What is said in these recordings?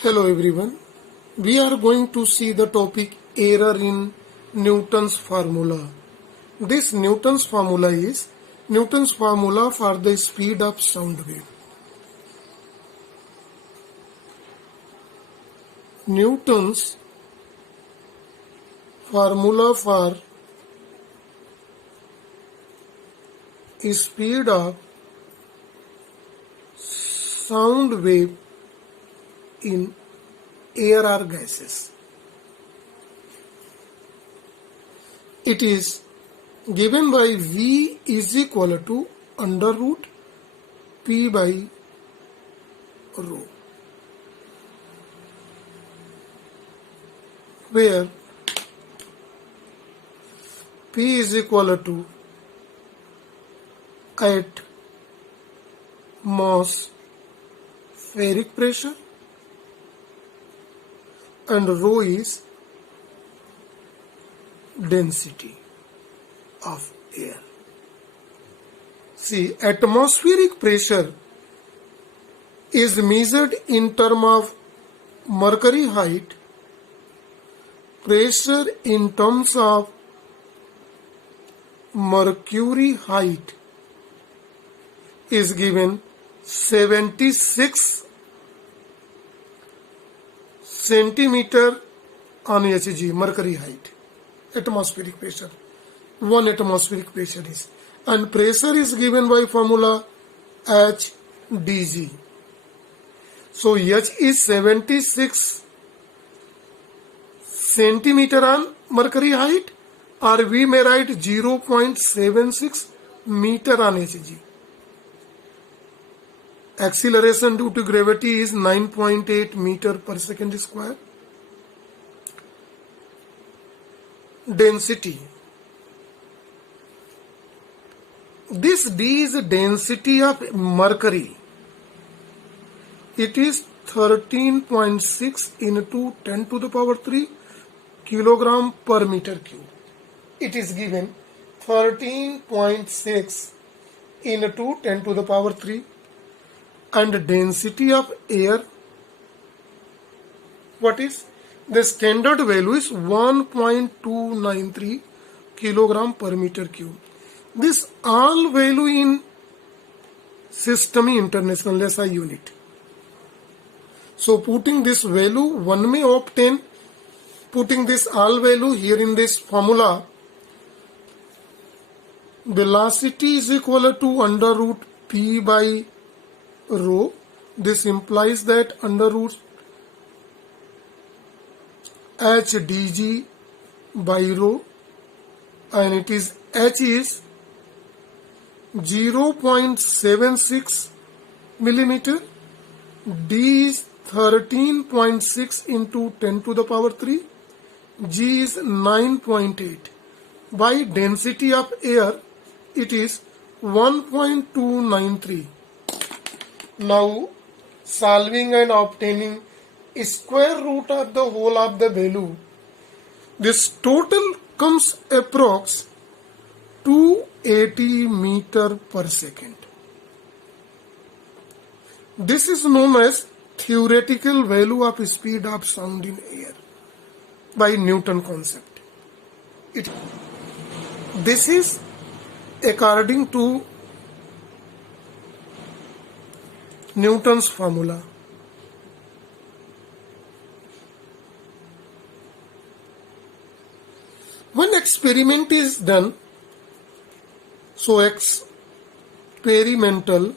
Hello everyone. We are going to see the topic error in Newton's formula. This Newton's formula is Newton's formula for the speed of sound wave. Newton's formula for speed of sound wave in air or gases. It is given by V is equal to under root P by rho, where P is equal to atmospheric pressure and rho is density of air. See, atmospheric pressure is measured in terms of mercury height. Pressure in terms of mercury height is given 76 centimeter on Hg, mercury height, atmospheric pressure. 1 atmospheric pressure is, and pressure is given by formula Hdg. So H is 76 centimeter on mercury height, or we may write 0.76 meter on Hg. Acceleration due to gravity is 9.8 meter per second square. Density. This D is density of mercury. It is 13.6 into 10 to the power 3 kilogram per meter cube. It is given 13.6 into 10 to the power 3. And density of air, what is? The standard value is 1.293 kilogram per meter cube. This all value in System International SI unit. So putting this value, one may obtain, putting this all value here in this formula, velocity is equal to under root P by rho. This implies that under root Hdg by rho, and it is H is 0.76 millimeter, D is 13.6 into 10 to the power 3, G is 9.8. By density of air, it is 1.293. Now, solving and obtaining square root of the whole of the value, this total comes approx 280 meter per second. This is known as theoretical value of speed of sound in air by Newton concept. This is according to Newton's formula. When experiment is done, so experimental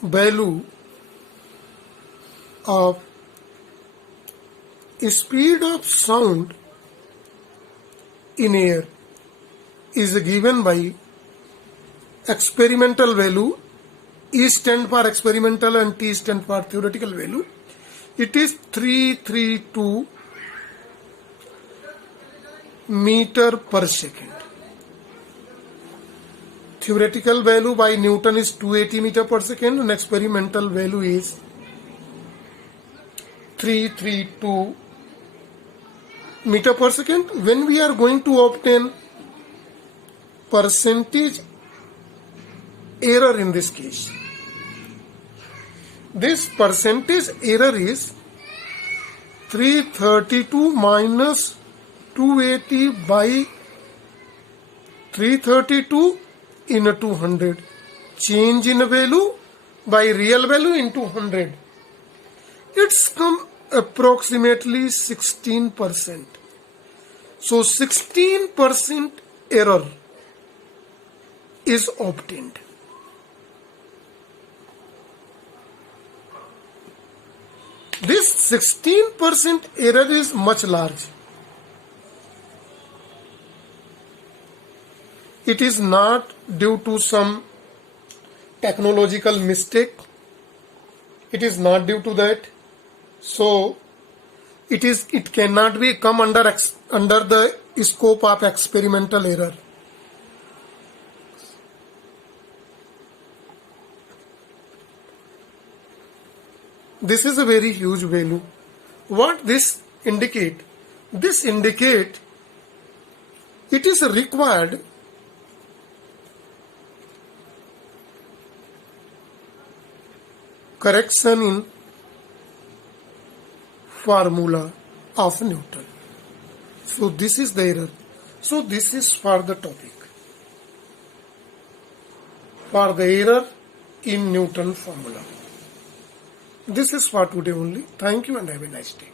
value of speed of sound in air is given by experimental value. E stand for experimental and T stand for theoretical value. It is 332 meter per second. Theoretical value by Newton is 280 meter per second, and experimental value is 332 meter per second. When we are going to obtain percentage error in this case, this percentage error is 332 minus 280 by 332 in 200. Change in value by real value into 100. It's come approximately 16%. So 16% error is obtained. This 16% error is much large. It is not due to some technological mistake. It is not due to that. So it cannot be come under the scope of experimental error. This is a very huge value. What this indicate? This indicate it is required correction in formula of Newton. So this is the error. So this is for the topic. For the error in Newton formula. This is for today only. Thank you and have a nice day.